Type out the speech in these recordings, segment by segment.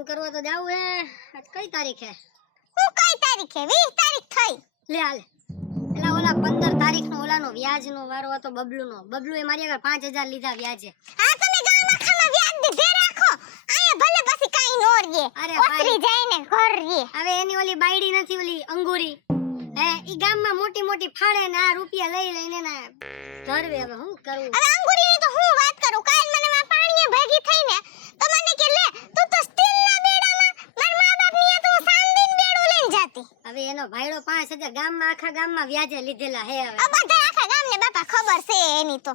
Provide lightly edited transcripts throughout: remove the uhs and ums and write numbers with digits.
Shopping કરવા તો જાવું હે. આજ કઈ તારીખ હે? હું કઈ તારીખ હે? 20 તારીખ થઈ. લે હાલે. એલા ઓલા 15 તારીખ નો ઓલાનો વ્યાજનો વારો હતો બબલુનો. બબલુએ મારી આગળ 5000 લીધા વ્યાજે. હા તમે ગામમાં ખામાં વ્યાજ દીધે રાખો. આયા ભલે પછી કાઈ નો રીએ. ઓસરી જાય ને ઘર રીએ. હવે એની ઓલી બાયડી નથી ઓલી અંગુરી. હે ઈ ગામમાં મોટી મોટી ફાળે ને આ રૂપિયા લઈ લઈને ના ધરવે. હવે હું કરું? હવે અંગુરીની તો હું વાત કરું. કાલ મને માં પાણીએ ભેગી થઈને તો મને કે લે તું તો સ્ટીલના બેડામાં માર મા બાપની તો સાંદીન બેડું લઈને જાતી. હવે એનો ભાઈડો 5000 ગામમાં આખા ગામમાં વ્યાજે લીધેલા હે. હવે આ બધા આખા ગામને બાપા ખબર છે એની તો.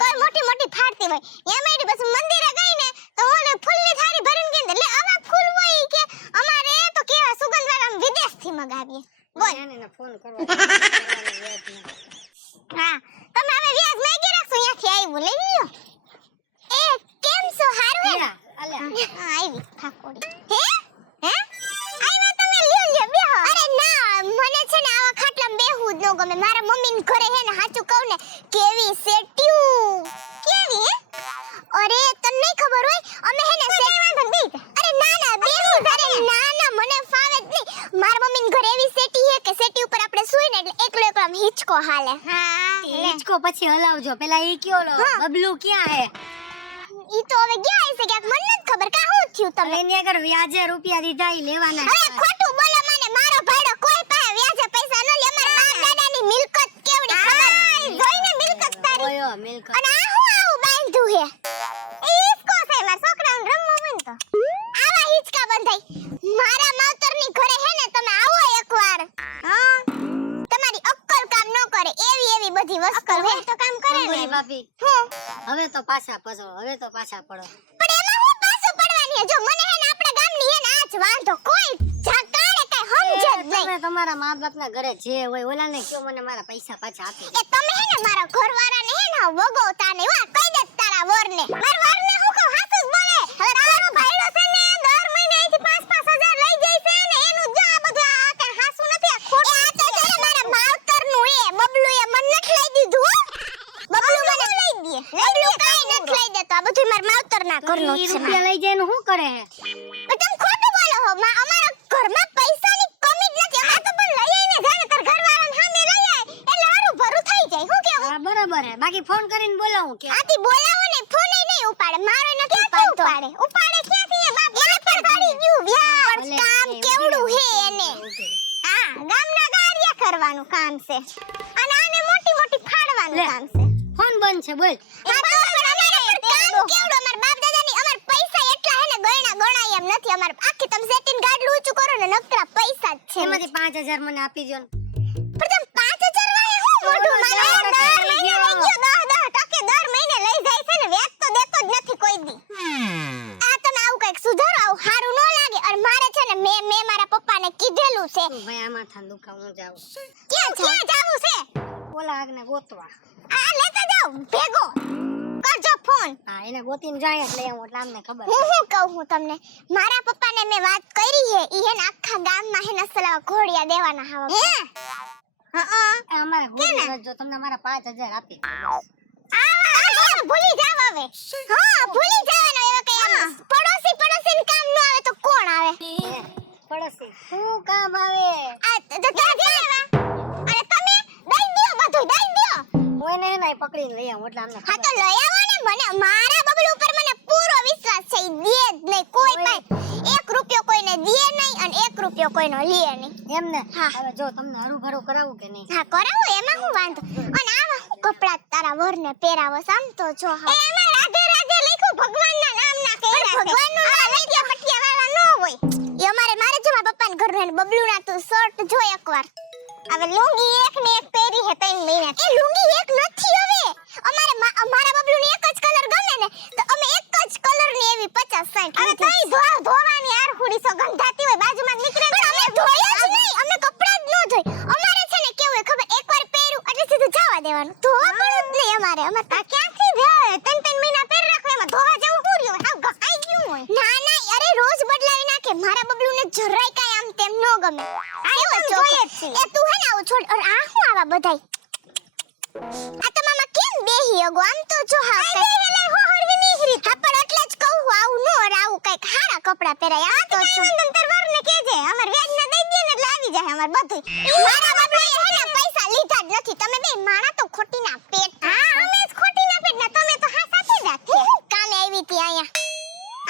તો મોટી મોટી ફાડતી હોય. એમાં એડી પછી મંદિરે ગઈ ને તો ઓલે ફૂલની થાળી ભરીને કે લે આવા ફૂલ હોય કે અમારે તો કેવા સુગંધવાળા વિદેશથી મંગાવીએ. બોલ એને ફોન કરો. હા તમે હવે વ્યાજ માંગી રાખશો અહીંયાથી આવ્યું લઈ લ્યો. એ કેમ છો હારું હે? આલે આવી ઠાકોડી. હે આવ્યા તમે લ્યો લ્યો બેહો. અરે ના મને છે ને આવા ખાટલામાં બેહવું જ ન ગમે. મારા મમ્મીને ઘરે હે ને સાચું કહું ને કેવી સેટ્યું. કેવી હે? અરે તને નહીં ખબર હોય અમે હે ને સેટવાંધન દઈ. અરે ના ના બેહું. અરે ના ના મને ફાવે જ નહીં. મારા મમ્મીને ઘરે એવી સેટી હે કે સેટી ઉપર આપણે સૂઈને એટલે એકલો એકલો આમ હિંચકો હાલે. હા હિંચકો પછી હલાવજો. પેલા ઈ કયો લો બબલુ ક્યાં હે? ઈ તો હવે ગયા હશે કે મને નથી ખબર કા હું થયું તમે. એની આગળ વ્યાજે રૂપિયા દીધા ઈ લેવાના. અરે ખોટું બોલો મને. મારો ભાઈડો કોઈ પાસે વ્યાજે પૈસા ન લે. અમાર બાપ દાદાની મિલકત કેવડી ખબર. જોઈને મિલકત તારી. ઓયો મિલકત. અને આ હું આવું બાંધ્યું હે? ઈસકો છે માર છોકરાને રમવું હોય તો. આવા હિંચકા બંધાઈ. મારા માવતરની ઘરે હે ને તમે આવો એકવાર. હા તમારી અક્કલ કામ ન કરે એવી એવી બધી વસ્તુ હે તો કામ કરે ને બાપી. હું હવે તો પાછા પડો. હવે તો પાછા પડો. પણ એમાં હું પાછું પડવાની હે? જો મને હે ને આપણા ગામની હે ને આજ વાંધો કોઈ ઝાકારે કઈ સમજે જ નહીં. તમે તમારા મા બાપના ઘરે જે હોય ઓલાને કયો મને મારા પૈસા પાછા આપી દે. એ તમે હે ને મારા ઘરવાળાને હે ને વગોતા ને વા કહી દે તારા વરને. માર વરને હું કહું હાસુ જ બોલે. હવે તારો ભાઈડો છે ને દર મહિને અહીંથી 5-5000 લઈ જાય છે ને એનું જો આ બધું આ કે હાસુ નથી આ ખોટું. આ તો છે ને મારા માવતરનું એ બબલુએ મને નથી લઈ દીધું હો. બબલુ મને લઈ દે. બબલુ કાઈ નથી લઈ દેતો. આ બધું મારા માવતરના ઘરનું ઈ છે. રૂપિયા લઈ જાય ને શું કરે હે? તમે ખોટું બોલો હો. અમારા ઘરમાં પૈસાની કમી જ નથી. આ તો પણ લઈ આવીને જાને તાર ઘરવાળાને સામે લઈ આય એટલે હારું ભરું થઈ જાય. હું કેવું? હા બરાબર હે. બાકી ફોન કરીને બોલાવું કે આથી બોલાવો ને ફોને નહીં ઉપાડે. મારો નથી ઉપાડતો. ઉપાડે ક્યાંથી એ બાપ એને પર પડી ગયું વ્યાજ. કામ કેવડું હે એને. હા ગામના ગારિયા કરવાનું કામ છે અને આને મોટી મોટી ફાડવાનું કામ છે. ફોન બંધ છે બોલ. હા તો પણ અમારે કામ કેવડું. અમાર બાપ દાદાની અમાર પૈસા એટલા હે ને ગણાય એમ નથી. અમાર આખી તમે સેટિંગ ગાડલું ઊંચું કરો ને નકરા પૈસા જ છે. એમાંથી 5000 મને આપી દો ને. પણ તમે 5000 વાળે હું મોઢું મારે દર મહિને લઈ ગયો 10% દર મહિને લઈ જાય છે ને વ્યાજ તો દેતો જ નથી કોઈ દી. આ તમે આવું કઈક સુધારો. આવું સારું ન લાગે. અને મારે છે ને મેં મારા પપ્પાને કીધેલું છે. ભાઈ આ માથા દુખા હું જાઉં. ક્યાં જાવું છે? ઓલા આગને ગોતવા. આ લેતા જાવ ભેગો કરજો ફોન. હા એને ગોતીને જાય એટલે હું એટલે આમને ખબર. હું કહું હું તમને મારા પપ્પાને મેં વાત કરી હે. ઈ હે ને આખા ગામમાં હે ને સલાહ ઘોડિયા દેવાના હાવ. હે અમારે ગોતી જો તમને મારા 5000 આપી. આ ભૂલી જાવ હવે. હા ભૂલી જવાનો. એવા કઈ પડોશી કામ ન આવે તો કોણ આવે? પડોશી શું કામ આવે? આ તો લેવા. અરે તમે દઈ દયો બધું દઈ દયો. કોઈને નહીં પકડીને લઈ આવું એટલે આમને હા તો લઈ આવો ને. મને મારા બબલુ ઉપર મને પૂરો વિશ્વાસ છે. ઈ દે જ નહીં કોઈ પાસે 1 રૂપિયો કોઈને દે નહીં અને 1 રૂપિયો કોઈનો લે નહીં. એમને હા. હવે જો તમને હરુભરું કરાવું કે નહીં? હા કરાવો એમાં હું વાંધો. અને આવા હું કપડા તારા વરને પહેરાવો આમ તો જો હા. એમાં રાધે રાધે લખ્યું ભગવાનના નામ ના કહે. ભગવાનનું નામ લઈ દે પટિયા વાળા ન હોય. ઈ મારે જો મારા પપ્પાના ઘર ને બબલુના તું શર્ટ જો એકવાર. હવે લુંગી એક ને એક પહેરી હે 3 મહિના. એ લુંગી એક નથી હવે. અમારે મારા બબલુને એક જ કલર ગમે ને તો અમે એક જ કલરની એવી 50-60. હવે તઈ ધોવાની આરખુડી સો ગંધાતી હોય બાજુમાં નીકળે ને અમે ધોયા જ નહીં. અમે કપડા જ ન ધોઈ. અમારે છે ને કેવું ખબર એકવાર પહેર્યું એટલે સીધું જવા દેવાનું. ધોવા પણ જ નહીં અમારે. અમાર તા ક્યાંથી ધોવે? 3 મહિના પહેરી રાખો એમાં ધોવા જેવું હું રહ્યું? હાવ ગકાઈ ગયું હોય. ના ના અરે રોજ બદલાવી નાખે. મારા બબલુને જરાય કાઈ આમ તેમ ન ગમે. કેવો જોઈએ છે. એ તું હે ને આવું છોડ. અરે આ હું આવા બધાય આ તમામાં કેમ બેહી અગો? આમ તો જો હા બેહી લે હો હરવી નીકળી. હા પણ એટલે જ કહું કહું આવું નો આવું કઈક હારા કપડા પહેરાય આ તો નંતર વરને કહેજે અમાર વેજ ના દઈ દે ને એટલે આવી જાય અમાર બધું મારા બાપાએ હે ને પૈસા લીધા જ નથી તમે બે માણા તો ખોટીના પેટ હા અમે જ ખોટીના પેટ ના તમે તો હા સાથે જ રાખે કાલે આવી હતી અહીંયા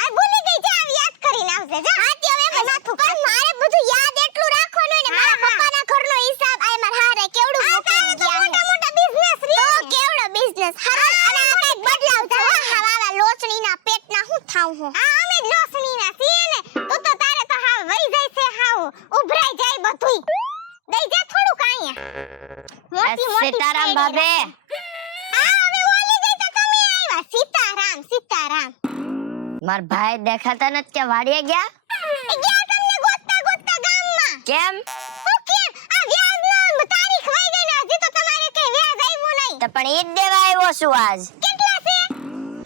આ ભૂલી ગઈ જા યાદ કરીને આવજે જા આતી હવે માથું પણ મારે બધું યાદ એટલું રાખવાનું ને મારા પપ્પાના ઘરનો હિસાબ આ માર હારે કેવડું મૂકી ગયા મોટા મોટા બિઝનેસ રહ્યો તો કેવડો બિઝનેસ હારા અને આ કઈક બદલાવ છે હા વાવા લોચણીના પેટના હું થાઉં હું આ અમે લોચણીના છીએ ને તો તારે તો હા વઈ જાય છે હાવ ઉભરાઈ જાય બધુંય દઈ જા થોડું કાયા મોટી મોટી સીતારામ ભાભે આ હવે ઓલી ગઈ તો તમે આવ્યા સીતારામ સીતારામ માર ભાઈ દેખાતા નથી કે વાડીએ ગયા ગયા તમને ગોતતા ગોતતા ગામમાં કેમ હું કેમ આ વ્યાજનો તારીખ વઈ ગઈ ને હજી તો તમારે કે વ્યાજ આવ્યું નહીં તો પણ ઈ જ દેવા આવ્યો છું આજ કેટલા છે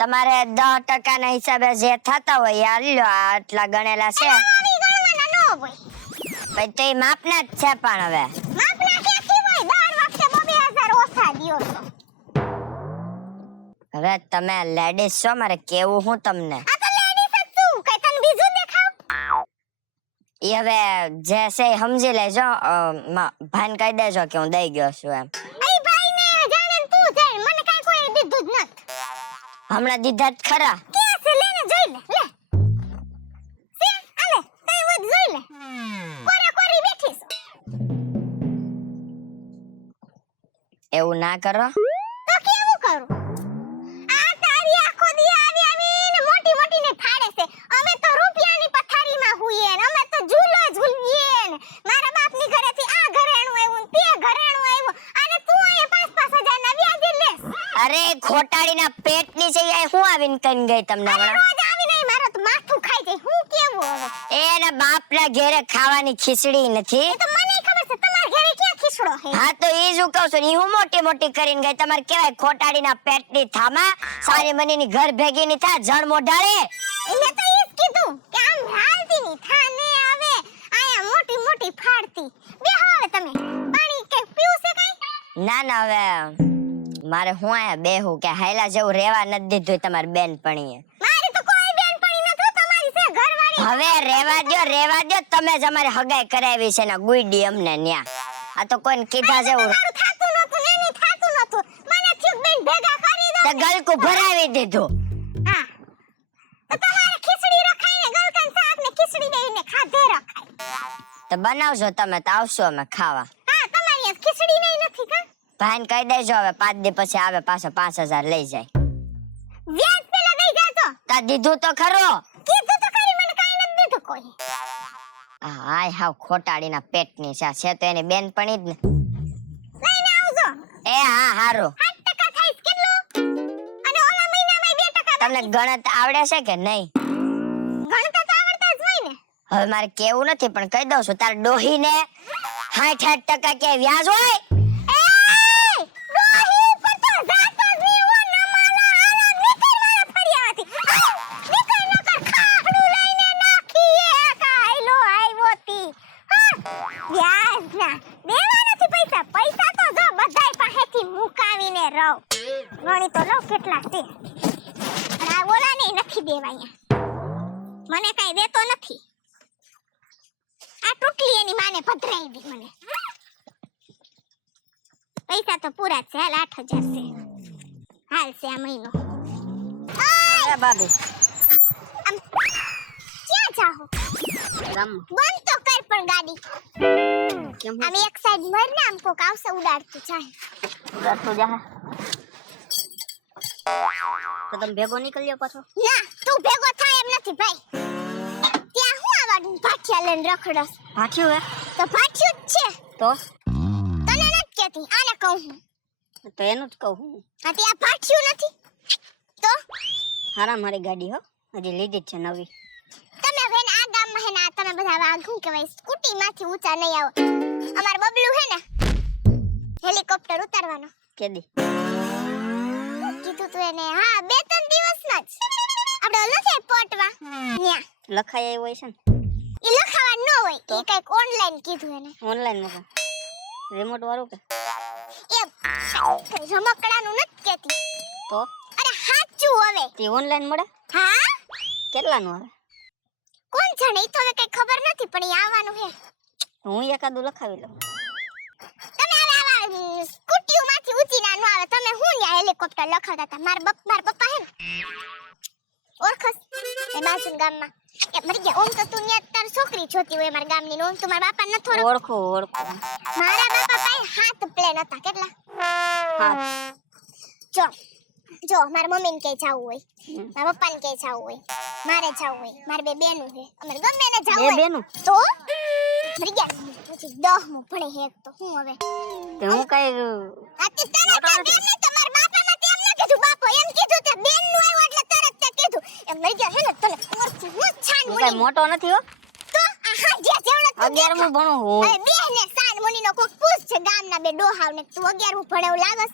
તમારે 10% ના હિસાબે જે થતા હોય આ લ્યો આટલા ગણેલા છે આવી ગણવાના નો હોય પછી તો ઈ માપના જ છે પણ હવે માપના ક્યાંથી હોય દર વખતે 2000 ઓછા દ્યો છો હવે તમે લેડીઝ છો મારે કેવું હું તમને આ તો લેડીઝ જ છું કઈ તને બીજું દેખાવ ઈ હવે જે છે ઈ સમજી લેજો ભાન કહી દેજો કે હું દઈ ગયો છું એમ અઈ ભાઈ ને જાણે ને તું જાણ મને કાઈ કોઈ દીધું જ નત હમણાં દીધા જ ખરા કે છે લેને જોઈ લે લે સે આલે તઈ વધ જોઈ લે કોરે કોરી બેઠી છો એવું ના કરો તો કેવું કરું આ તારી આખો દી આવી આવીને મોટી મોટી ને ફાડે છે અમે તો રૂપિયાની પથારીમાં હુઈએ ને અમે તો ઝૂલો ઝૂલીએ ને મારા બાપની ઘરેથી આ ઘરેણું આવ્યું ને તે ઘરેણું આવ્યું અને તું અહીંયા 5-5 હજારના વ્યાજે લેસ અરે ખોટાડીના પેટની છે એ હું આવીને કઈ ગઈ તમને હમણાં રોજ આવીને મારો તો માથું ખાઈ જાય હું કેવું હવે એના બાપના ઘરે ખાવાની ખીચડી નથી એ તો મને ખબર છે તમારા ઘરે ક્યાં ખીચડો હે હા તો ઈ જ કહું છું ઈ હું મોટી મોટી કરીને ગઈ તમારે કેવાય ખોટાડીના પેટની થામા સારી મનીની ઘર ભેગી ની થા જળ મોઢાળે મેં તો ઈ જ કીધું કે આમ હાલતી ની થાને આવે આયા મોટી મોટી ફાડતી બેહો હવે તમે પાણી કે પીવું છે કઈ ના ના હવે મારે હું આયા બેહું કે હાયલા જેવું રેવા નથી દીધું તમારી બેનપણીએ મારી તો કોઈ બેનપણી નથી તમારી છે ઘરવાળી હવે રેવા દ્યો તમે જ અમારી હગાઈ કરાવી છે ને ગુઈડી અમને ન્યા આ તો કોઈને કીધા જેવું મારું થાતું નતું ને ની થાતું નતું મને થયું બેન ભેગા કરી દો તો ગલકું ભરાવી દીધું હા તો તમારે ખીચડી રખાઈને ગલકન શાક ને ખીચડી દેઈને ખાધે રખાય તો બનાવજો તમે તો આવશો અમે ખાવા હા તમારી આ ખીચડી નહીં નથી કા ભાઈને કહી દેજો હવે 5 દી પછી આવે પાછો 5000 લઈ જાય વ્યાજ પેલા દઈ જાજો તા દીધું તો ખરો કીધું તો ખરી મને કાઈ નથી દીધું કોઈ હાય હાવ ખોટાડીના પેટની છે તો એની બેનપણી જ ને લઈને આવજો એ હા હારું 8% થાય કેટલું અને ઓલા મહિનામાં 2% તમને ગણત આવડે છે કે નહીં ગણતા તો આવડતા જ હોય ને હવે મારે કેવું નથી પણ કહી દઉં છું તાર ડોહીને 60% કે વ્યાજ હોય એય રોહી પર તો જાતો જ નહીં હો નમાલા આલા નીકળ મારા ફરિયાથી નીકળ નકર ખાહડું લઈને નાખીએ કાયલો આવ્યોતી હા વ્યાજ ના દેવા નથી પૈસા પૈસા તો જો બધાય પાસેથી મુકાવીને રહો ગણી તો લો કેટલા છે અને આ ઓલાને નથી દેવા અહીંયા મને કાઈ દેતો નથી આ ટુકલી એની માને પધરાઈ દી મને પૈસા તો પૂરા છે હાલ 8000 છે હાલ છે આ મહિનો એ બાબી આમ ક્યાં જાહો બંધ તો કર પણ ગાડી કેમ આમ એક સાઈડ મર ને આમ કોક આવશે ઉડાડતું જાય ડરતો જા તો તમે ભેગો નીકળ્યો પાછો ના તું ભેગો થાય એમ નથી ભાઈ ત્યાં હું આવવાનું ભાઠિયા લઈને રખડસ ભાઠ્યું હે તો ભાઠિયું જ છે તો તને નથી કહેતી આને કહું હું તો એનું જ કહું હું આ ત્યાં ભાઠિયું નથી તો હારા મારી ગાડી હો હજી લીધી જ છે નવી તમે હવે આ ગામમાં હે ને આ તમે બધા વાઘું કહેવાય સ્કૂટી માંથી ઊંચા નહીં આવો અમાર બબલું હે ને હેલિકોપ્ટર ઉતારવાનો કેદી કીધું તું એને હા 2-3 દિવસમાં જ આપણે ઓલો છે પોટવા ન્યા લખાય હોય છે ને ઈ લખાવા ન હોય ઈ કઈક ઓનલાઈન કીધું એને ઓનલાઈન માં રિમોટ વાળું કે એ રમકડાનું નથી કહેતી તો અરે સાચું હવે તે ઓનલાઈન મળે હા કેટલાનું આવે? કોણ જાણે, ઈ તો હવે કઈ ખબર નથી, પણ ઈ આવવાનું છે. હું એકાદું લખાવી લઉં. તમે હવે આવા સ્કૂટીઓમાંથી ઊંચી ના ન આવે. તમે હું ન્યા હેલિકોપ્ટર લખાવતા હતા. મારા પપ્પા હે ને ઓળખસ એ બાજુ ગામમાં એ મરી ગયા. ઓમ તો તું ન્યા તાર છોકરી જોતી હોય મારા ગામની ને. ઓમ તો મારા બાપા ન થોડો ઓળખું. મારા બાપા પાસે 7 પ્લેન હતા. કેટલા? હા. જો મારા મમ્મીને ક્યાંય જાવું હોય, મારા પપ્પાને ક્યાંય જાવું હોય, મારે જાવું હોય, મારે બે બેનું છે, અમારે ગમે એને જાવું હોય. બેનું તો મરી ગયા. પછી 10મું ભણે હે એક તો હું હવે તે હું કઈ આતી તને બેન ને તમારા બાપામાં તેમ ન કીધું. બાપો એમ કીધું તે બેન નું આવ્યો એટલે તરત તે કીધું. એમ મરી ગયા હે ને તને ઓળખું હું છાન કઈ મુની. મોટો નથી હો. તો આ હાજ્યા જેવડો તું 11મું ભણું હું. અરે બેન ને છાન મુની નો કોક પૂછ છે ગામના બે ડોહાવ ને તું 11મું ભણે એવું લાગસ.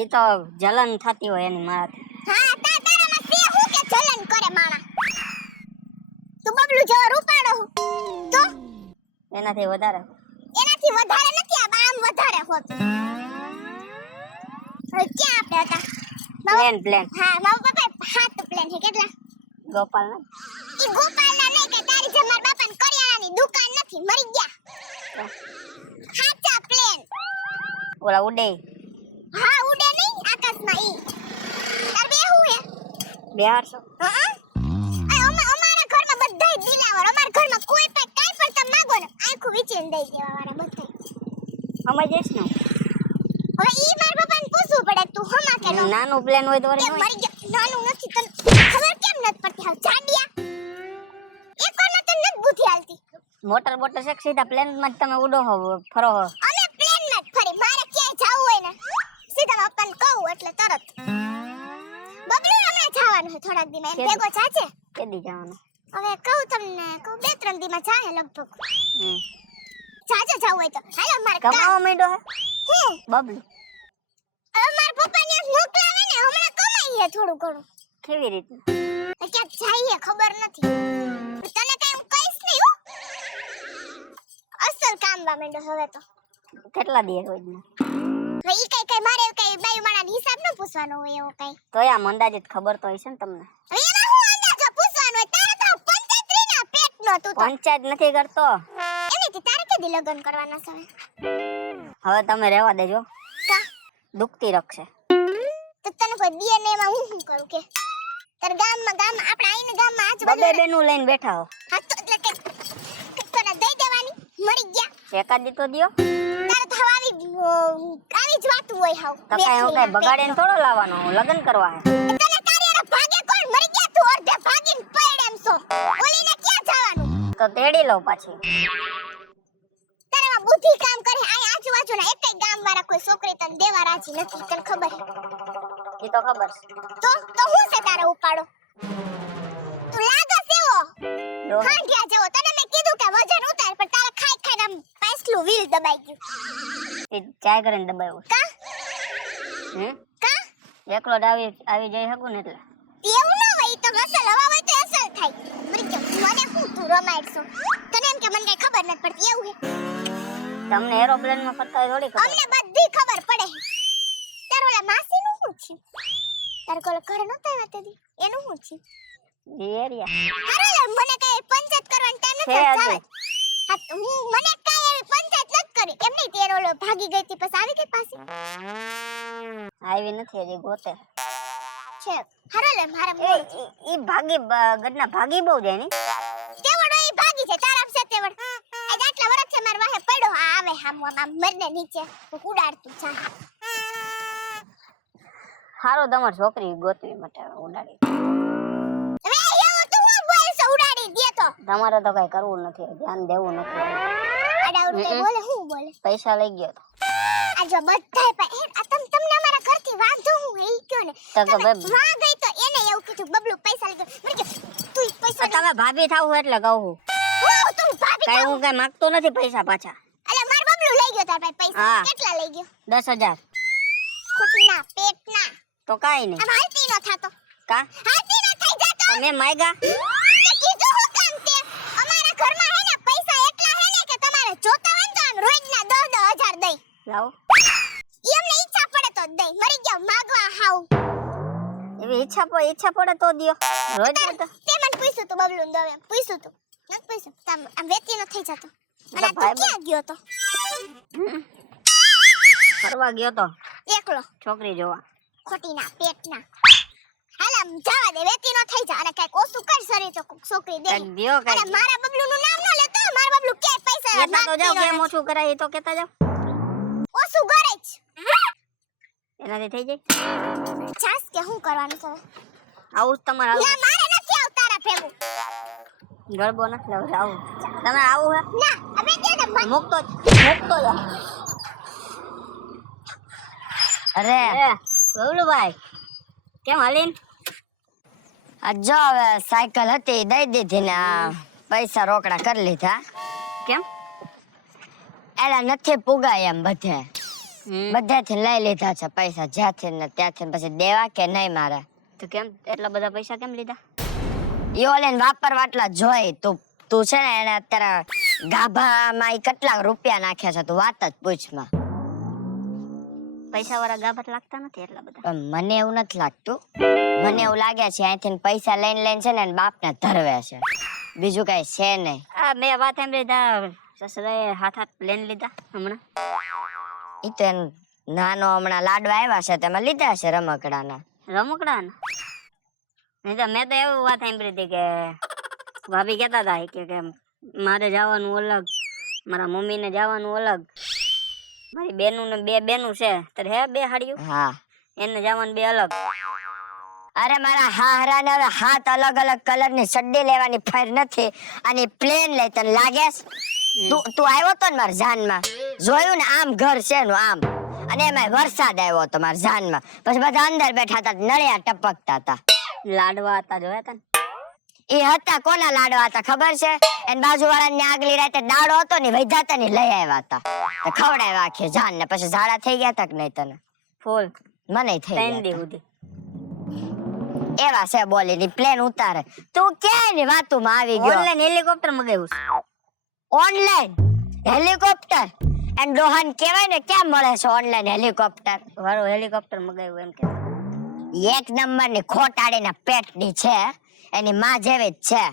એ તો જલન થતી હોય એની મારાથી. હા તારામાં સે હું કે જલન કરે માણા. તું બબલું જેવો રૂપાડો હું. તો એનાથી વધારે એનાથી વધારે નથી. આ આમ વધારે હોત. હવે ક્યાં આપણે હતા? પ્લેન હા મારા પપ્પા 7 પ્લેન છે. કેટલા? ગોપાલ ને ઈ ગોપાલના નહીં કે તારી જે મારા બાપાને કરિયાણાની દુકાન નથી. મરી ગયા. સાચા પ્લેન. ઓલા ઉડે હા ઉડે નહીં આકાશમાં ઈ. તાર બે હું હે? 200. અમારા ઘરમાં બધાય દિલાવર. અમારા ઘરમાં કોઈ પણ કાઈ પણ તમે માંગો ને આખું વિચીને દઈ દેવા વાળા બધાય. સમજ જઈશ ને. હવે ઈ મારા પપ્પાને પૂછવું પડે તું હમા કે નો. નાનું પ્લેન હોય તો એ વળી મરી ગયા. નાનું નથી તને ખબર કેમ નથી પડતી? હાવ જાડિયા. એકવારમાં તને નથી બુદ્ધિ હાલતી. મોટર બોટર છે સીધા પ્લેન માં જ તમે ઉડો હો ફરો હો. અમે પ્લેનમાં જ ફરી. મારે ક્યાંય જાવું હોય ને સીધા પપ્પાને કહું એટલે તરત. બબલુ હમણાં જવાનું છે થોડાક દીમાં. એમ ભેગો જાજે. કેદી જવાનું? હવે કહું તમને 2-3 દીમાં જાહે લગભગ. જાજે જાવું હોય તો હાલો મારે કમાવા માંડ્યો હે હું બબલુ. હવે મારા પપ્પાને મોકલાવે ને હમણાં કમાઈએ થોડું ઘણું. કેવી રીતે? ક્યાંક જઈએ ખબર નથી. તને કઈ હું કહીશ નહીં હો. અસલ કામ વા માંડ્યો હવે તો. કેટલા દિવસ રોજના? હવે ઈ કઈ મારે કઈ બાઈ માણાનો હિસાબ ન પૂછવાનો હોય એવો કઈ. તો આમ અંદાજિત ખબર તો હશે ને તમને. હવે એમાં હું અંદાજો પૂછવાનો હોય? તારે તો પંચાયતરીના પેટનો તું તો. પંચાયત નથી કરતો. એનીથી તારે કેદી લગ્ન કરવાના છે? હવે તમે રહેવા દેજો. કા દુખતી રખશે. તો તને કોઈ ડીએનએ માં હું શું કરું કે તાર ગામમાં આપણે આઈને ગામમાં આજુબાજુ બબે બેનું લઈને બેઠા હો. હા તો એટલે કે તને દઈ દેવાની. મરી ગયા એકાદી તો દ્યો. તારે તો હવે આવી જ વાતું હોય હાવ. તો કાંઈ હું કાંઈ બગાડીને થોડો લાવવાનો હું લગ્ન કરવા હે. તને તારી હારે ભાગે કોણ? મરી ગયા તું અડધે ભાગીને પડ એમ છો. ઓલીને ક્યાં જવાનું? તો તેડી લઉં પાછી. તારામાં બુદ્ધિ કામ કરે. આ આજુબાજુના એકેય ગામવાળા કોઈ છોકરી તને દેવા રાજી નથી. તને ખબર છે? એ તો ખબર છે. તો હું છે તારે ઉપાડો? તું લાગસ એવો જો ખાંડિયા જેવો. તને મેં કીધું કે વજન ઉતાર પણ તારે ખાઈ ખાઈને આમ પાછલું વ્હીલ દબાઈ ગયું. એ ચાય કરીને દબાવ્યું. કા કા એકલો જ આવી જઈ શકું ને એટલે. એવું ન હોય. ઈ તો અસલ હવા હોય તો અસલ થાય. મરી ગયો. મને હું તું રમાડશો? તને એમ કે મને કઈ ખબર નથી પડતી એવું હે? તમને એરોપ્લેન માં ફરતા હોય થોડી ખબર. અમને બધી ખબર પડે. તાર ઓલા માસી નું શું છે? તાર કોલ ઘરે નતો આવ્યા તેદી એનું શું છે? એ એરિયા અરે મને કઈ પંચાયત કરવાનો ટાઈમ છે નથી. હજુ. હા તો હું મને કઈ એવી પંચાયત નથી કરી. એમ નહીં તેરો ઓલો ભાગી ગઈ તી પછી આવી ગઈ પાછી આવી નથી હજી ગોતે છે. હારો લે મારે ઈ ભાગી ગડના ભાગી બહુ જાય ની. તેવડો ઈ ભાગી છે તારા છે તેવડ. આજ આટલા વર્ષ છે માર વાહે પડ્યો. આ આવે હામ આમ મરને નીચે ઉડાડતું જા. હારો તમાર છોકરી ગોતવી માટે ઉડાડી. હવે એવો તો હું બોલছো ઉડાડી દે તો. તમારે તો કઈ કરવું નથી ધ્યાન દેવું નથી. અડાવડ તે બોલે હું બોલે? પૈસા લઈ ગયો તો. આ જો બધાય પા આ તમને અમારા ઘરથી વાંધો હું હે ઈ કયો ને. તો કે ભાઈ વાં ગઈ તો એને એવું કીધું બબલુ પૈસા લઈ ગયો. મને કે તું પૈસા તમે ભાભી થાવ એટલે કહું હું તું ભાભી કઈ હું કઈ માંગતો નથી પૈસા પાછા. અલે માર બબલુ લઈ ગયો તાર પાસે પૈસા. હા. કેટલા લઈ ગયો? 10,000. ખોટીના પેટના. તો કાઈ નહીં. આમ હાલતી ન થાતો. કા હાલતી ન થઈ જાતો. તમે માયગા તે કીધું હું કામ તે? અમારા ઘરમાં હે ને પૈસા એટલા હે ને કે તમારે જોતા હોય ને તો આમ રોજના 10,000 દઈ. લાવો. એમને ઈચ્છા પડે તો દઈ. મરી ગયો માગવા હાવ. એવી ઈચ્છા પડે તો દ્યો. રોજ તે મને પૂછ્યું તું બબલું દવે પૂછ્યું તું નથી પૂછ્યું આમ વેતી ન થઈ જતો અને આ તું ભાઈ ક્યાં ગયો તો ફરવા ગયો તો એકલો છોકરી જોવા. ખોટીના પેટના હાલ આમ જવા દે વેતી ન થઈ જા અને કઈક ઓછું કર સરી તો કોક છોકરી દે કઈક દ્યો કઈક. અને મારા બબલુનું નામ ન લેતો મારા બબલું કે પૈસા કેતા તો જાવ માંગતી કેમ નથી. ઓછું કરાય એ તો કેતા જાવ. ઓછું કરે જ એનાથી થઈ જાય. છાસ કે શું કરવાનું છે આવું જ તમારે ના મારે નથી આવ તારા ભેગું ગરબો નથી લાવજો આવું. તમે આવું હે ના હવે તેને મૂકતો જા. અરે બબલુભાઈ કેમ હાલીન? આ જો હવે સાયકલ હતી દઈ દીધી ને આ પૈસા રોકડા કરી લીધા. કેમ? એલા નથી પુગાય એમ બધેથી લઈ લીધા છે પૈસા જ્યાંથી ને ત્યાંથી ને પછી દેવા કે નહીં મારે. તો કેમ એટલા બધા પૈસા કેમ લીધા? યો લઈને વાપરવા એટલા જોઈ તું છે ને એને અત્યારે ગાભામાં ઈ કેટલા રૂપિયા નાખ્યા છે તું વાત જ પૂછમાં. પૈસા વાળા ગાભા લાગતા નથી એટલા બધા. મને એવું નથી લાગતું. મને એવું લાગે છે અહીંથી પૈસા લઈને છે ને બાપને ધરવે છે બીજું કઈ છે નહીં. આ મેં વાત એમ લીધા સસરાએ હાથ લઈને લીધા હમણાં. ઈ તો નાનો હમણાં લાડવા આવ્યા છે તેમાં લીધા છે રમકડાના. નહીં તો મેં તો એવું વાત સાંભળી હતી કે ભાભી કહેતા હતા કે મારે જવાનું અલગ મારા મમ્મીને જવાનું અલગ મારી બેનું ને બે બેનું છે તો હે બે હાડિયું હા એને જવાનું બે અલગ. અરે મારા હાહરા ને હવે હાથ અલગ અલગ કલર ની ચડ્ડી લેવાની ફેર નથી અને પ્લેન લઈ તને લાગે તું આવ્યો તો ને મારા જાનમાં જોયું ને આમ ઘર છે નું આમ અને એમાં વરસાદ આવ્યો તો મારા જાનમાં પછી બધા અંદર બેઠા હતા નળિયા ટપકતા હતા. લાડવા હતા જોયા તા એ હતા કોના લાડવા હતા ખબર છે? એન બાજુવાળા ને આગલી રાતે દાડો હતો ને વૈધાતા ને લઈ આવ્યા હતા તો ખવડાવ્યા આખી જાન ને પછી ઝાડા થઈ ગયા તા કે નહીં તને? ફૂલ મને થઈ ગયા એવા છે બોલી ની પ્લેન ઉતારે તું ક્યાં ની વાતુમાં આવી ગયો? ઓનલાઈન હેલિકોપ્ટર મગાવ્યું. ઓનલાઈન હેલિકોપ્ટર એન રોહન કહેવાય ને ક્યાં મળે છે ઓનલાઈન હેલિકોપ્ટર વાળો હેલિકોપ્ટર મગાવ્યું એમ કે એક નંબર ની ખોટાડીના પેટની છે એની માં જેવી જ છે.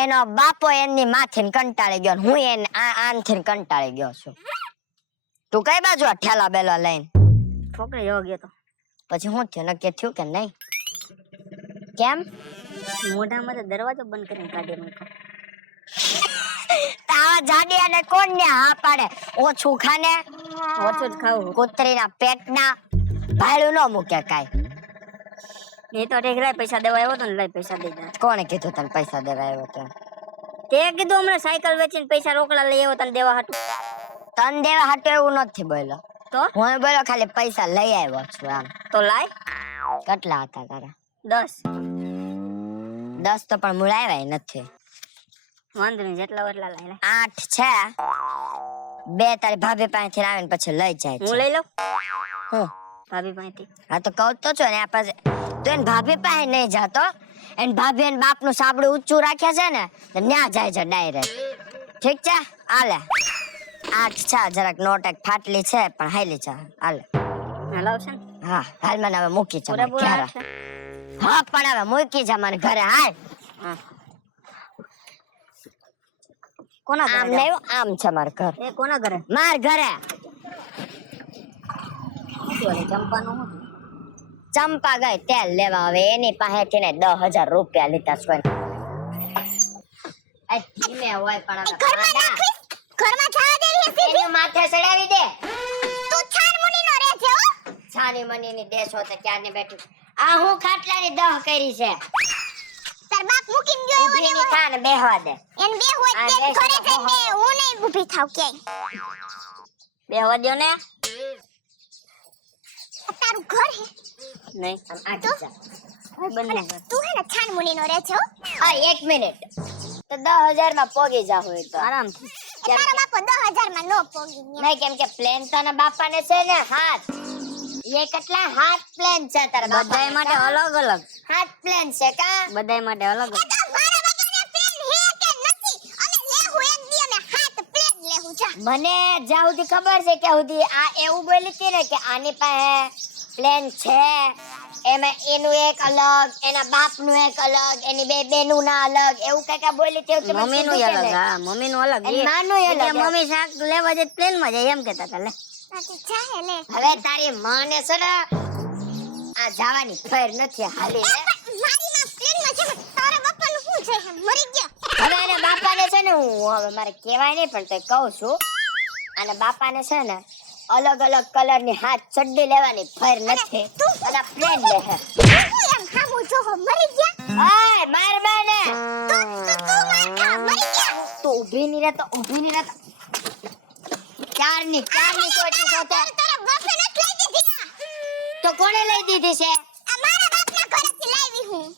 એનો બાપો એની માથી કંટાળી ગયો હું એને આનથી કંટાળી ગયો છું. તું કઈ બાજુ આ ઠેલા બેલા લઈને છોકરી જવા ગયો તો પછી શું થયું નક્કી થયું કે નહીં? કેમ? મોઢામાં તો દરવાજો બંધ કરીને કાઢી મૂકો. તાવા જાડિયાને કોણ ને હા પાડે? ઓછું ખાને ઓછું જ ખાવું કૂતરીના પેટના ભાડું ન મૂકે કાઈ. એ તો ઠીક રે પૈસા દેવા આવ્યો તો ને લઈ પૈસા દઈ દે. કોણે કીધું તને પૈસા દેવા આવ્યો તો? તે કીધું હમણાં સાયકલ વેચીને પૈસા રોકડા લઈ આવ્યો તને દેવા હાટું. તને દેવા હાટું એવું નથી બોલ્યો તો હું બોલ્યો ખાલી પૈસા લઈ આવ્યો છું આમ. તો લાય. કેટલા હતા તારા? 10 તો પણ મુળાવ્યા નથી. વાંધો નહીં જેટલા એટલા લઈ લે. 8 છે. 2 તારી ભાભી પાસેથી આવીને પછી લઈ જાય છે. હું લઈ લઉં. હું ભાભી પાસેથી? હા તો કહું તો છો ને આ પાસે તો એને ભાભી પાસે નહીં જાતો એને ભાભી એને બાપનું સાબડું ઊંચું રાખ્યા છે ને તો ન્યા જાય છે ડાયરેક્ટ. ઠીક છે હાલે. 8 છે જરાક નોટ એક ફાટલી છે પણ હાલી છે હાલે. હાલાવશે ને? હા હાલ મને હવે મૂકી છે ઘરે. હા પણ હવે મૂકી છે મને ઘરે હાલ. કોના ઘરે? આમ નહીં આમ છે માર ઘર. એ કોના ઘરે? માર ઘરે. ચંપા ગઈ તેલ લેવા હવે એની પાસેથી ને 10,000 રૂપિયા લીધા છે. ધીમે હોય પણ ઘરમાં જવા દેવી છે એની માથે ચડાવી દે. તું છાન મુનીનો રહે છે હો. છાની મનીની દેશો તો ક્યારની બેઠી. આ હું ખાટલાની 10 કરી છે. તાર બાપ મૂકીને ગયો એવો ઊભી ની થા ને બેહવા દે. એન બે હોય તે ઘરે જઈને બે હું નહીં ઊભી થાવ ક્યાંય. બેહવા દો ને. તારું ઘર હે નહીં આમ આગળ જા. ઓય બંને ઘર. તું હે ને છાન મુનીનો રહે છે હો. આ 1 મિનિટ તો 10,000 માં પોગી જા હોય તો આરામથી. તારા બાપો 10,000 માં નો પોગી ને. નહીં કેમ કે પ્લેન તો ના બાપાને છે ને હાથ. એ કેટલા હાથ પ્લેન છે તારા બાપા? બધાય માટે અલગ અલગ હાથ પ્લેન છે કા? બધાય માટે અલગ અલગ. એ તો મારા બગાને પ્લેન હે કે નથી અમે લેહુ એક દી અમે હાથ પ્લેન લેહુ જા. મને જ્યાં સુધી ખબર છે કે સુધી આ એવું બોલી હતી ને કે આની પાસે પ્લેન છે એમાં એનું એક અલગ, એના બાપનું એક અલગ, એની બે બેનું ના અલગ, એવું કઈક બોલી તેવું તમે મમ્મી નું કીધું કે અલગ, નહીં? હા મમ્મી નું અલગ. અને એ- માનું એ કે અલગ, મમ્મી શાક લેવા જાય પ્લેન માં જાય એમ કેતા હતા લે. સાચું છે લે. હવે તારી માને છે ને આ જવાની ફેર નથી હાલી ને. મારી માં પ્લેનમાં છે પણ તારા બાપાનું શું છે મરી ગયા. હવે એને બાપાને છે ને હું હવે મારે કહેવાય નહીં પણ તો કહું છું, અને બાપાને છે ને અલગ અલગ કલરની હાથ ચડ્ડી લેવાની ફેર નથી, અને પ્લેન લે હે. તું એમ હામું જોહો મરી ગયા. હાય માર બાને તું માર ખા મરી ગયા. તું ઊભી ની રહે તો ઊભી ની રહે તો ચારની ચોટી છો તે. તારા બાપે નથી લઈ દીધી આ. તો કોણે લઈ દીધી છે? આ મારા બાપના ઘરેથી લાવી હું.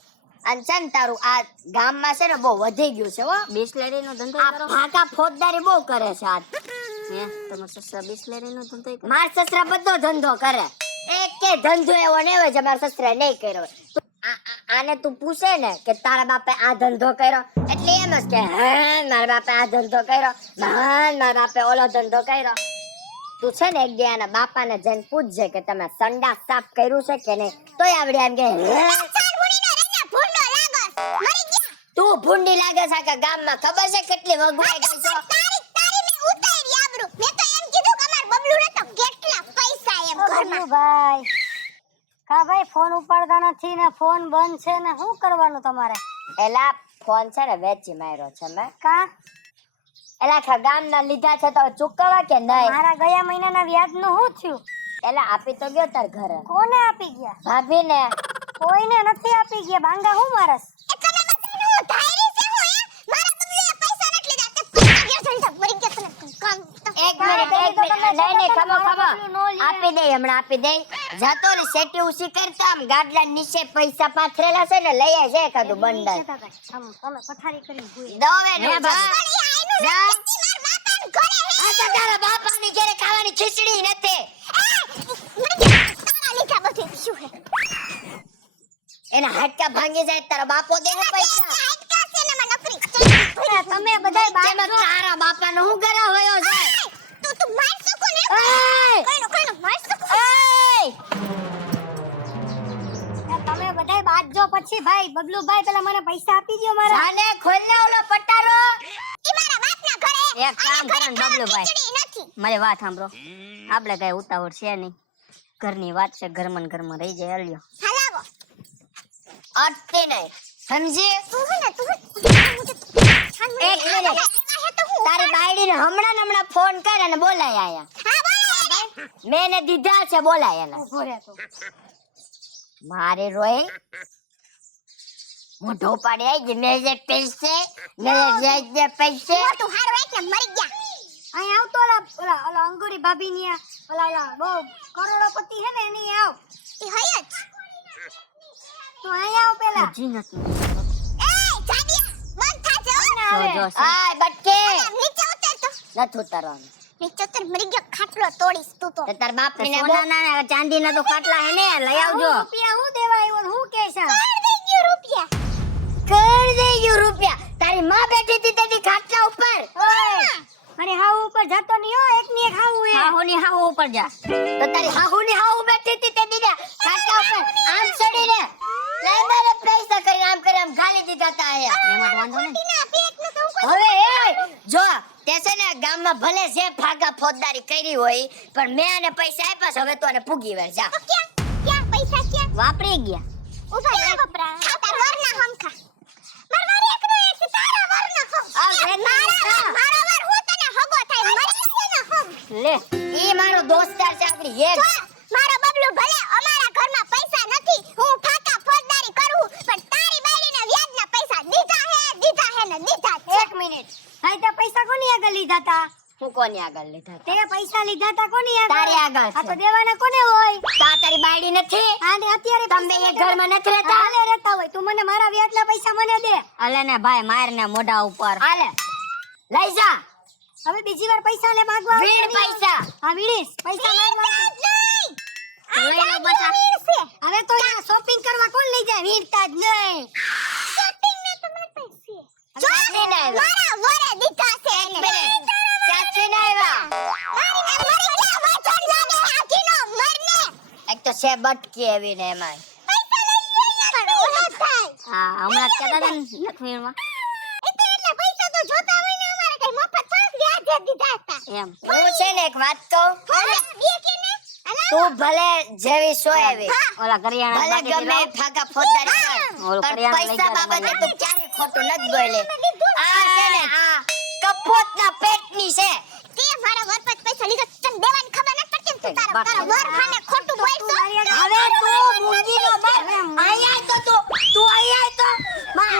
અંચન તારું આ ગામમાં છે ને બહુ વધી ગયું છે હો. બિસ્લેરી નો ધંધો આ કરો ફાકા ફોજદારી બહુ કરે છે આ. હે તમારા સસરા બિસ્લેરી નો ધંધો કરે? માર સસરા બધો ધંધો કરે, એક કે ધંધો એવો નહીં હોય જે મારા સસરા નહીં કર્યો હોય. આને તું પૂછે ને કે તારા બાપે આ ધંધો કર્યો એટલે એમ જ કે હા મારા બાપે આ ધંધો કર્યો, હા મારા બાપે ઓલો ધંધો કર્યો. તું છે ને એક દી આના બાપાને જઈને પૂછજે કે તમે સંડાસ સાફ કર્યું છે કે નહીં, તોય આવડે એમ કે હે? ચાર બુડીનો રેના ભૂંડો લાગસ મરી ગયા. તું ભૂંડી લાગે છે કે ગામમાં ખબર છે કેટલી વગવાઈ ગઈ છો? તારી મેં ઉતારી આબરૂ. મેં તો એમ કીધું કે અમાર બબલુને તો કેટલા પૈસા એમ ઘરમાં. ભાઈ કા ભાઈ ફોન ઉપાડતા નથી ને ફોન બંધ છે ને શું કરવાનું તમારે? એલા ફોન છે ને વેચી માર્યો છે મેં. કા એલા આખા ગામના લીધા છે તો ચૂકવવા કે નહીં? મારા ગયા મહિનાના વ્યાજનું શું થયું? એલા આપી તો ગયો તાર ઘરે કોને આપી ગયા? ભાભીને. કોઈને નથી આપી ગયા. બાંગા હું મારસ? એ તમે બધાનું ધાયરી છે હું હે. મારા બબલુએ પૈસા નથી લીધા. તે પૈસા ગયો છે ને તો મરી ગયા તને કામ. એક મિનિટ નહીં ખમો આપી દે, હમણાં આપી દે. જાતો ને સેટી ઉસી કરતા આમ ગાડલા નીચે પૈસા પાથરેલા છે ને લઈ આવે છે એકાદું બંડલ. તમે પથારી કરીને ભૂઈ દવે નો જા. જા. માર બાપાનું ઘરે હે. આ તો તારા બાપાની ઘરે ખાવાની ખીચડી નથી. તારા લીધા બધું શું હે? એના હાડકા ભાંગી જાય તારા બાપો દે ને પૈસા. હાડકા છે ને માં નકરી. તમે બધાય જેમાં તારા બાપાનો હું ગરા હોયો છે? તું માર શકો ને? એય! કોઈનો માર શકો? એય! તમે બધાય બાજજો પછી ભાઈ બબલુ ભાઈ પેલા મને પૈસા આપી દ્યો મારા. જાને ખોલ લે ઓલો પટારો. ઈ મારા બાપના ઘરે. એક કામ કરો ને બબલુભાઈ, ખીચડી નથી. મારી વાત સાંભળો. આપણે કઈ ઉતાવળ છે નહીં, ઘરની વાત છે, ઘરમાં ને ઘરમાં રહી જાય. અલ્યો હલાવો. અટતી નહીં સમજી? તું હે ને તું એક મિનિટ. તારી બાયડીને હમણાં ને હમણાં ફોન કર અને બોલાય આયા. હા બોલો. મેં એને દીધા છે, બોલાય એને. ઉભો રહે તું. મારે રોય મોઢો પાડી આવી ગઈ. મેં જે પૈસે મેં જે પૈસે તું હારો એક ને મરી ગયા. અહીં આવતો ઓલા અંગુરી ભાભી ની ઓલા બહુ કરોડોપતિ હે ને એની આવ. ઈ હય જ. તું અહીં આવ પેલા. હજી નથી. એ જાડિયા બંધ થાજે હો. જો આય બટકે નીચે ઉતર તો. નથી ઉતારવાનું. નીચે ઉતર મરી ગયો ખાટલો તોડીશ તું તો. તો તાર બાપ ને સોનાના ચાંદીના તો ખાટલા હે ને, લઈ આવજો. રૂપિયા હું દેવા આવ્યો ને હું કે છે? કર દઈ ગયો રૂપિયા. કર દે યુ રૂપિયા. તારી માં બેઠી હતી તેની ખાટલા ઉપર. અરે હાવ ઉપર જતો નહીં હો, એક ની એક હાવ હે. હાહુની હાહુ ઉપર જા. તો તારી હાહુની હાહુ બેઠી હતી તે દીના ખાટલા ઉપર આમ ચડીને લઈ મારે પૈસા કરીને આમ કરી આમ ગાલી દીધા તા આયા. એમાં તો વાંધો નહીં. ટીના પેટ નું તો હું હવે એ જો તે છે ને ગામમાં ભલે જે ફાગા ફોજદારી કરી હોય પણ મેં આને પૈસા આપ્યા છે, હવે તું આને પૂગી વાર જા. ક્યાં પૈસા ક્યાં વાપરી ગયા. ઉભા રહે વપરા. તાર વરના હમખા. માર વાર એકનો એક છે, તારા વરના હમ. આ વેદના મારો વર હું તને હગો થાય મરી ગયો ને હમ. લે ઈ મારો દોસ્તાર છે આપણી એક. જો, મારો બબલુ ભલે અમારા ઘરમાં પૈસા નથી, હું ફાકા ફોજદારી કરું, પણ તારી બાયડીને વ્યાજના પૈસા દીધા હે ને દીધા જ છે. એક મિનિટ. ભાઈ તે પૈસા કોની આગળ લીધા તા? હું કોની આગળ લીધા તા? તે પૈસા લીધા તા કોની આગળ? તારી આગળ છે. આ તો દેવાના કોને હોય? તા તારી બાયડી નથી? આને અત્યારે તમે પૈસા એક ઘરમાં નથી રહેતા? હાલે રહેતા હોય તું મને મારા વ્યાજના પૈસા મને દે. અલે ને ભાઈ, માર ને મોઢા ઉપર. હાલે લઈ જા. હવે બીજી વાર પૈસા લે માંગવા આવશે વીણ નહીં. પૈસા. હા વીણીશ પૈસા માંગવા આવશે. લઈ લો બટા. હવે તો આ શોપિંગ કરવા કોણ લઈ જાય? વીણતા જ નહીં. ચાચી ને આવ્યા. મારા વરે દીધા છે એને. ચાચી ને આવ્યા. તારીને મરી ગયા વચન લાગે હાથીનો મરને. એક તો છે બટકી એવી ને એમાં હા હમણાં જ કહેતા હતા ને લક્ષ્મીમાં એટલે પૈસા તો જોતા હોય ને અમારે કઈ મફત થોડુંક વ્યાજે દીધા હતા એમ હું છે ને એક વાત કહું, હવે બે કે ને અલા તું ભલે જેવી સો એવી, ઓલા કરિયાણા ભલે બાકી ગમે એ ફાગા ફોજદારી કર, ઓલું પણ કરિયાણા લઈ પૈસા ગયા બાબતે તમારે. તું ક્યારે ખોટું નથી બોલી. આ છે ને આ કપોતના પેટની છે. તે મારા વર પર પૈસા લીધા તને દેવાની ખબર નથી પડતી તું તારા બાપ. વર ખાને ખોટું બોલશો હવે તું મૂંગીનો બાપ, અહીંયા તો તું અહીંયા તો માં